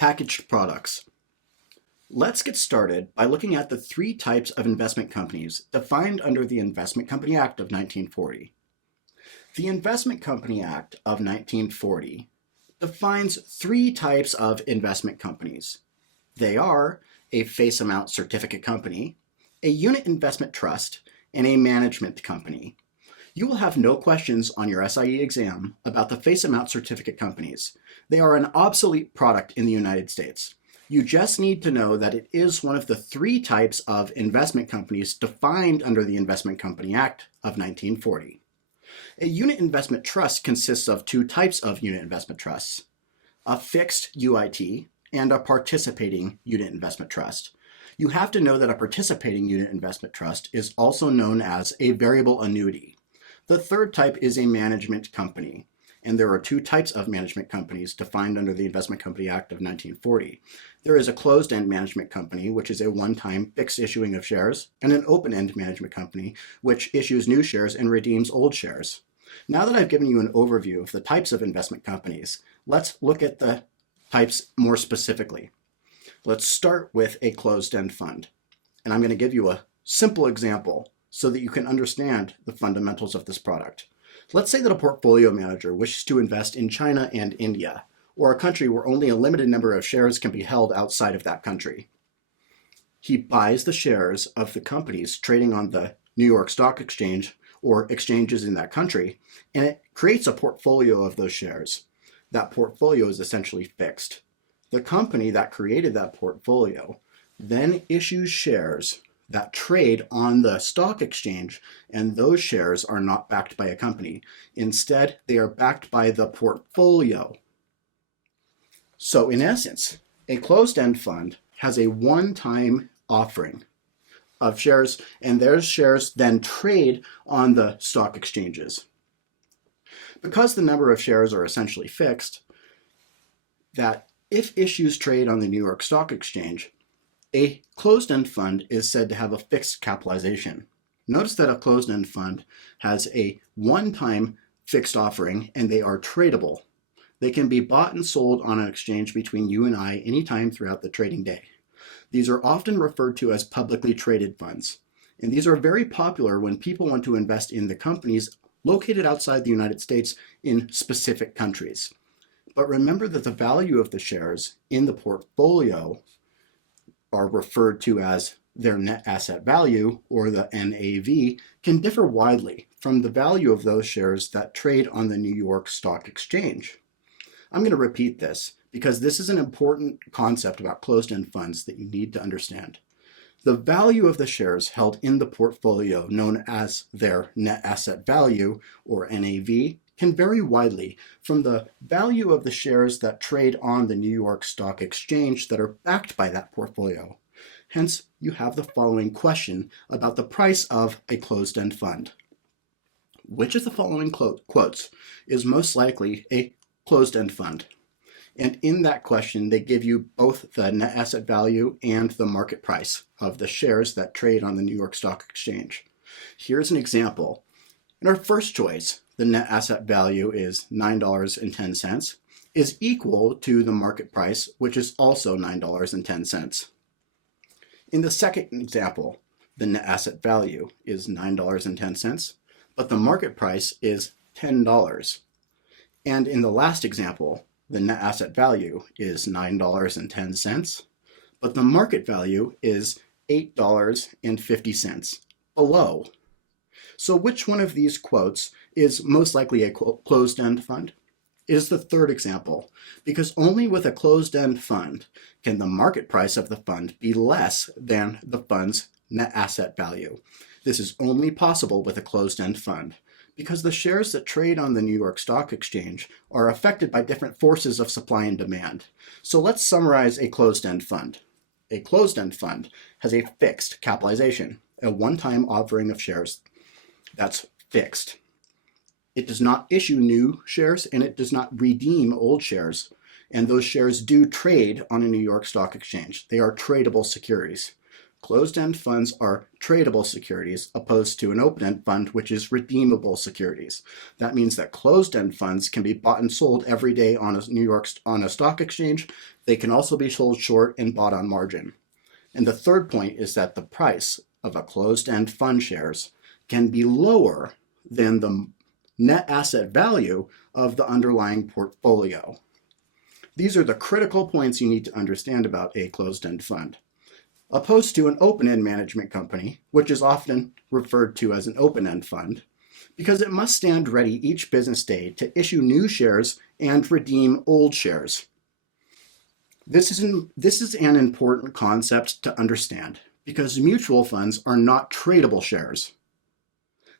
Packaged products. Let's get started by looking at the three types of investment companies defined under the Investment Company Act of 1940. The Investment Company Act of 1940 defines three types of investment companies. They are a face amount certificate company, a unit investment trust, and a management company. You will have no questions on your SIE exam about the face amount certificate companies. They are an obsolete product in the United States. You just need to know that it is one of the three types of investment companies defined under the Investment Company Act of 1940. A unit investment trust consists of two types of unit investment trusts, a fixed UIT and a participating unit investment trust. You have to know that a participating unit investment trust is also known as a variable annuity. The third type is a management company, and there are two types of management companies defined under the Investment Company Act of 1940. There is a closed-end management company, which is a one-time fixed issuing of shares, and an open-end management company, which issues new shares and redeems old shares. Now that I've given you an overview of the types of investment companies, let's look at the types more specifically. Let's start with a closed-end fund, and I'm going to give you a simple example so that you can understand the fundamentals of this product. Let's say that a portfolio manager wishes to invest in China and India, or a country where only a limited number of shares can be held outside of that country. He buys the shares of the companies trading on the New York Stock Exchange or exchanges in that country, and it creates a portfolio of those shares. That portfolio is essentially fixed. The company that created that portfolio then issues shares that trade on the stock exchange, and those shares are not backed by a company. Instead, they are backed by the portfolio. So in essence, a closed-end fund has a one-time offering of shares, and those shares then trade on the stock exchanges. Because the number of shares are essentially fixed, that if issues trade on the New York Stock Exchange, a closed-end fund is said to have a fixed capitalization. Notice that a closed-end fund has a one-time fixed offering, and they are tradable. They can be bought and sold on an exchange between you and I anytime throughout the trading day. These are often referred to as publicly traded funds, and these are very popular when people want to invest in the companies located outside the United States in specific countries. But remember that the value of the shares in the portfolio are referred to as their net asset value, or the NAV, can differ widely from the value of those shares that trade on the New York Stock Exchange. I'm going to repeat this because this is an important concept about closed-end funds that you need to understand. The value of the shares held in the portfolio, known as their net asset value, or NAV, can vary widely from the value of the shares that trade on the New York Stock Exchange that are backed by that portfolio. Hence, you have the following question about the price of a closed-end fund. Which of the following quotes is most likely a closed-end fund? And in that question, they give you both the net asset value and the market price of the shares that trade on the New York Stock Exchange. Here's an example. In our first choice, the net asset value is $9.10, is equal to the market price, which is also $9.10. In the second example, the net asset value is $9.10, but the market price is $10. And in the last example, the net asset value is $9.10, but the market value is $8.50 below. So which one of these quotes is most likely a closed-end fund? It is the third example, because only with a closed-end fund can the market price of the fund be less than the fund's net asset value. This is only possible with a closed-end fund, because the shares that trade on the New York Stock Exchange are affected by different forces of supply and demand. So let's summarize a closed-end fund. A closed-end fund has a fixed capitalization, a one-time offering of shares that's fixed. It does not issue new shares, and it does not redeem old shares. And those shares do trade on a New York Stock Exchange. They are tradable securities. Closed-end funds are tradable securities opposed to an open-end fund, which is redeemable securities. That means that closed-end funds can be bought and sold every day on a stock exchange. They can also be sold short and bought on margin. And the third point is that the price of a closed-end fund shares can be lower than the net asset value of the underlying portfolio. These are the critical points you need to understand about a closed-end fund, opposed to an open-end management company, which is often referred to as an open-end fund, because it must stand ready each business day to issue new shares and redeem old shares. This is an important concept to understand because mutual funds are not tradable shares.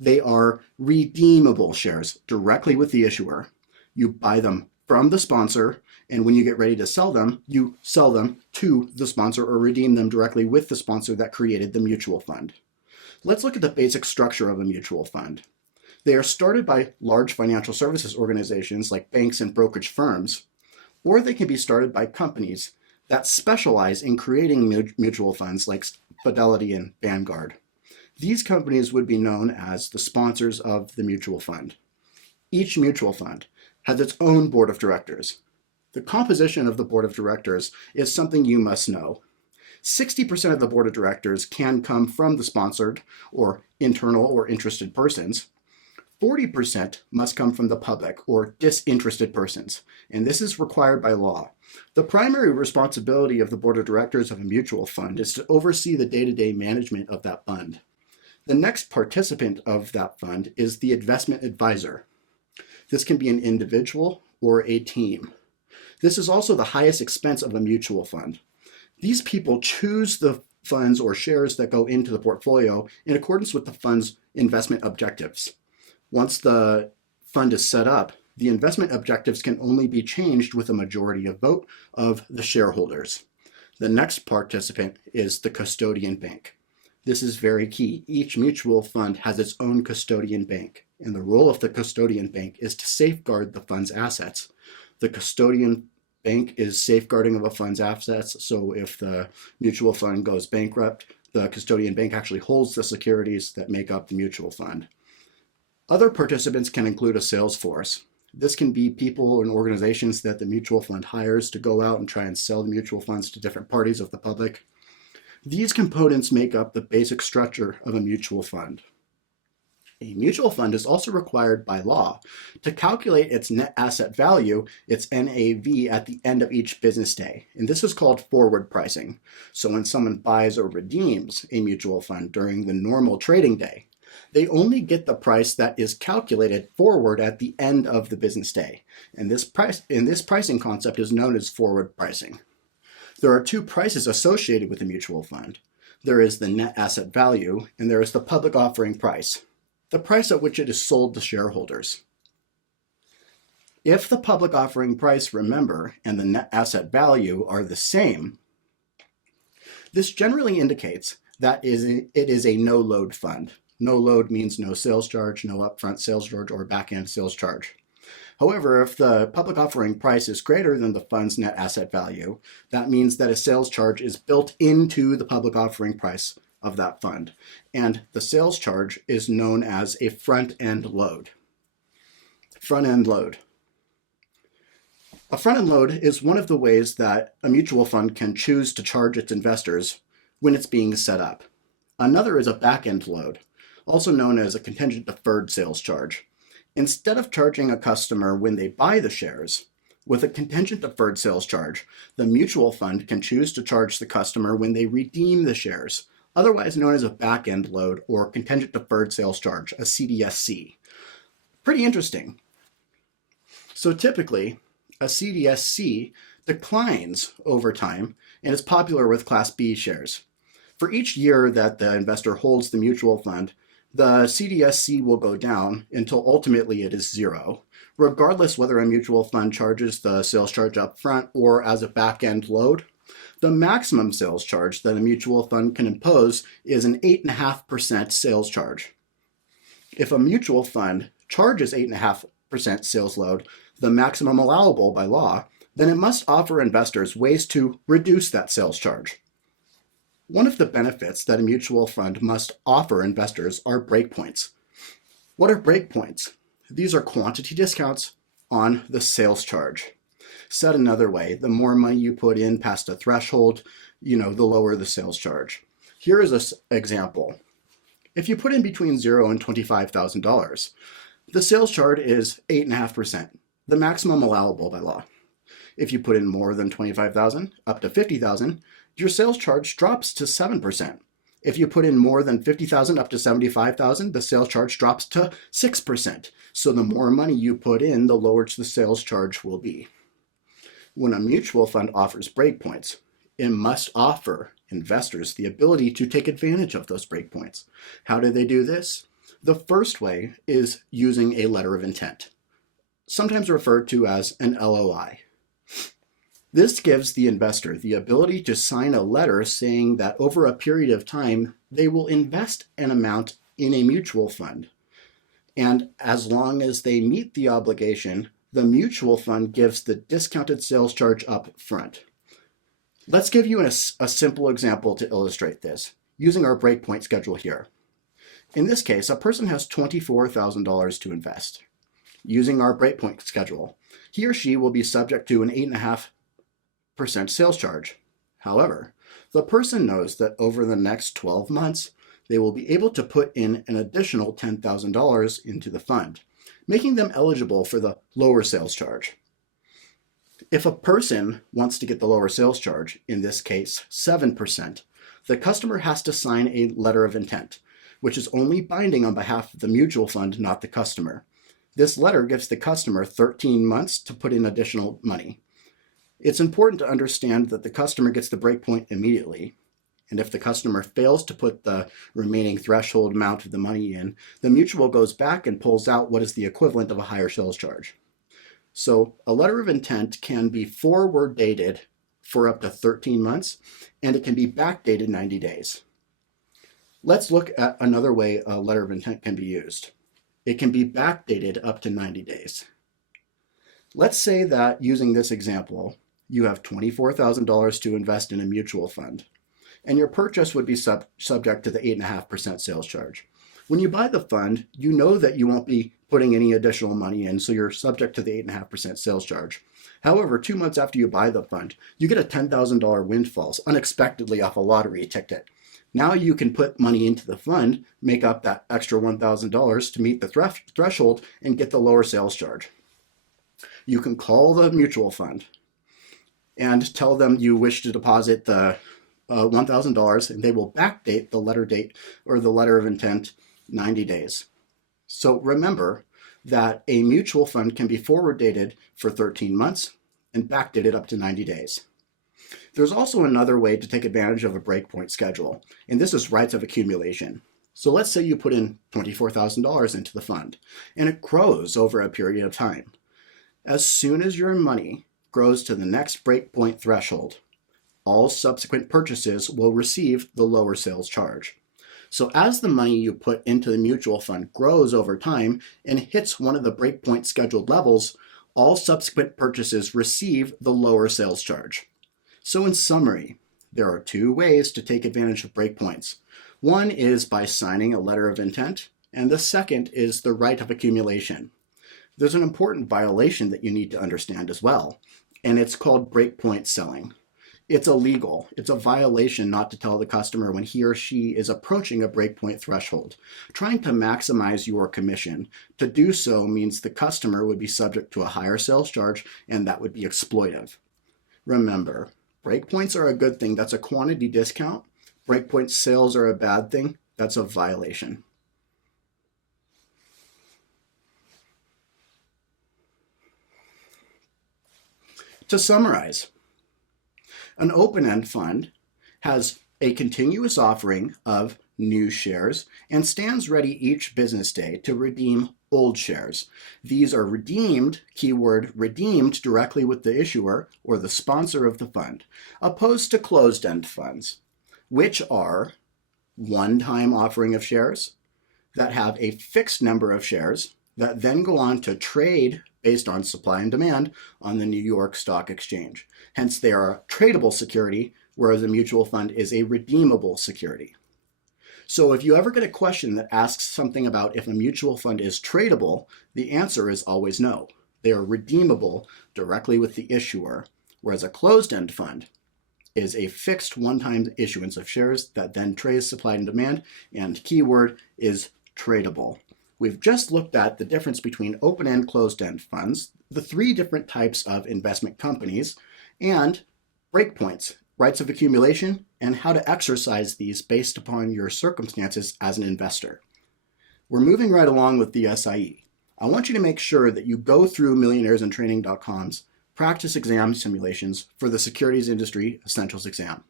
They are redeemable shares directly with the issuer. You buy them from the sponsor, and when you get ready to sell them, you sell them to the sponsor or redeem them directly with the sponsor that created the mutual fund. Let's look at the basic structure of a mutual fund. They are started by large financial services organizations like banks and brokerage firms, or they can be started by companies that specialize in creating mutual funds like Fidelity and Vanguard. These companies would be known as the sponsors of the mutual fund. Each mutual fund has its own board of directors. The composition of the board of directors is something you must know. 60% of the board of directors can come from the sponsored or internal or interested persons. 40% must come from the public or disinterested persons, and this is required by law. The primary responsibility of the board of directors of a mutual fund is to oversee the day-to-day management of that fund. The next participant of that fund is the investment advisor. This can be an individual or a team. This is also the highest expense of a mutual fund. These people choose the funds or shares that go into the portfolio in accordance with the fund's investment objectives. Once the fund is set up, the investment objectives can only be changed with a majority of vote of the shareholders. The next participant is the custodian bank. This is very key. Each mutual fund has its own custodian bank, and the role of the custodian bank is to safeguard the fund's assets. The custodian bank is safeguarding of a fund's assets, so if the mutual fund goes bankrupt, the custodian bank actually holds the securities that make up the mutual fund. Other participants can include a sales force. This can be people and organizations that the mutual fund hires to go out and try and sell the mutual funds to different parties of the public. These components make up the basic structure of a mutual fund. A mutual fund is also required by law to calculate its net asset value, its NAV, at the end of each business day, and this is called forward pricing. So when someone buys or redeems a mutual fund during the normal trading day, they only get the price that is calculated forward at the end of the business day, and this pricing concept is known as forward pricing. There are two prices associated with a mutual fund. There is the net asset value, and there is the public offering price, the price at which it is sold to shareholders. If the public offering price, remember, and the net asset value are the same, this generally indicates that it is a no-load fund. No load means no sales charge, no upfront sales charge, or back-end sales charge. However, if the public offering price is greater than the fund's net asset value, that means that a sales charge is built into the public offering price of that fund, and the sales charge is known as a front-end load. Front-end load. A front-end load is one of the ways that a mutual fund can choose to charge its investors when it's being set up. Another is a back-end load, also known as a contingent deferred sales charge. Instead of charging a customer when they buy the shares, with a contingent deferred sales charge, the mutual fund can choose to charge the customer when they redeem the shares, otherwise known as a back-end load or contingent deferred sales charge, a CDSC. Pretty interesting. So typically, a CDSC declines over time and is popular with Class B shares. For each year that the investor holds the mutual fund, the CDSC will go down until ultimately it is zero, regardless whether a mutual fund charges the sales charge up front or as a back-end load. The maximum sales charge that a mutual fund can impose is an 8.5% sales charge. If a mutual fund charges 8.5% sales load, the maximum allowable by law, then it must offer investors ways to reduce that sales charge. One of the benefits that a mutual fund must offer investors are breakpoints. What are breakpoints? These are quantity discounts on the sales charge. Said another way, the more money you put in past a threshold, the lower the sales charge. Here is an example. If you put in between $0 and $25,000, the sales charge is 8.5%, the maximum allowable by law. If you put in more than $25,000 up to $50,000, your sales charge drops to 7%. If you put in more than $50,000 up to $75,000, the sales charge drops to 6%. So the more money you put in, the lower the sales charge will be. When a mutual fund offers breakpoints, it must offer investors the ability to take advantage of those breakpoints. How do they do this? The first way is using a letter of intent, sometimes referred to as an LOI. This gives the investor the ability to sign a letter saying that over a period of time, they will invest an amount in a mutual fund. And as long as they meet the obligation, the mutual fund gives the discounted sales charge up front. Let's give you a simple example to illustrate this, using our breakpoint schedule here. In this case, a person has $24,000 to invest. Using our breakpoint schedule, he or she will be subject to an 8.5% sales charge. However, the person knows that over the next 12 months, they will be able to put in an additional $10,000 into the fund, making them eligible for the lower sales charge. If a person wants to get the lower sales charge, in this case 7%, the customer has to sign a letter of intent, which is only binding on behalf of the mutual fund, not the customer. This letter gives the customer 13 months to put in additional money. It's important to understand that the customer gets the breakpoint immediately, and if the customer fails to put the remaining threshold amount of the money in, the mutual goes back and pulls out what is the equivalent of a higher sales charge. So a letter of intent can be forward dated for up to 13 months, and it can be backdated 90 days. Let's look at another way a letter of intent can be used. It can be backdated up to 90 days. Let's say that, using this example, you have $24,000 to invest in a mutual fund, and your purchase would be subject to the 8.5% sales charge. When you buy the fund, you know that you won't be putting any additional money in, so you're subject to the 8.5% sales charge. However, 2 months after you buy the fund, you get a $10,000 windfall unexpectedly off a lottery ticket. Now you can put money into the fund, make up that extra $1,000 to meet the threshold and get the lower sales charge. You can call the mutual fund and tell them you wish to deposit the $1,000, and they will backdate the letter date or the letter of intent 90 days. So remember that a mutual fund can be forward dated for 13 months and backdated up to 90 days. There's also another way to take advantage of a breakpoint schedule, and this is rights of accumulation. So let's say you put in $24,000 into the fund, and it grows over a period of time. As soon as your money grows to the next breakpoint threshold, all subsequent purchases will receive the lower sales charge. So as the money you put into the mutual fund grows over time and hits one of the breakpoint scheduled levels, all subsequent purchases receive the lower sales charge. So in summary, there are two ways to take advantage of breakpoints. One is by signing a letter of intent, and the second is the right of accumulation. There's an important violation that you need to understand as well, and it's called breakpoint selling. It's illegal. It's a violation not to tell the customer when he or she is approaching a breakpoint threshold, trying to maximize your commission. To do so means the customer would be subject to a higher sales charge, and that would be exploitive. Remember, breakpoints are a good thing. That's a quantity discount. Breakpoint sales are a bad thing. That's a violation. To summarize, an open-end fund has a continuous offering of new shares and stands ready each business day to redeem old shares. These are redeemed, keyword redeemed, directly with the issuer or the sponsor of the fund, opposed to closed-end funds, which are one-time offering of shares that have a fixed number of shares that then go on to trade based on supply and demand on the New York Stock Exchange. Hence, they are a tradable security whereas a mutual fund is a redeemable security. So if you ever get a question that asks something about if a mutual fund is tradable, the answer is always no. They are redeemable directly with the issuer, whereas a closed-end fund is a fixed one-time issuance of shares that then trades supply and demand, and keyword is tradable. We've just looked at the difference between open-end, closed-end funds, the three different types of investment companies, and breakpoints, rights of accumulation, and how to exercise these based upon your circumstances as an investor. We're moving right along with the SIE. I want you to make sure that you go through millionairesintraining.com's practice exam simulations for the Securities Industry Essentials exam.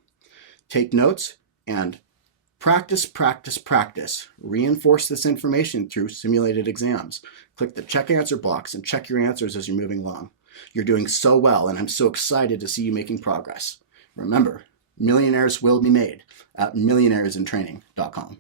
Take notes and practice, practice, practice. Reinforce this information through simulated exams. Click the check answer box and check your answers as you're moving along. You're doing so well, and I'm so excited to see you making progress. Remember, millionaires will be made at millionairesintraining.com.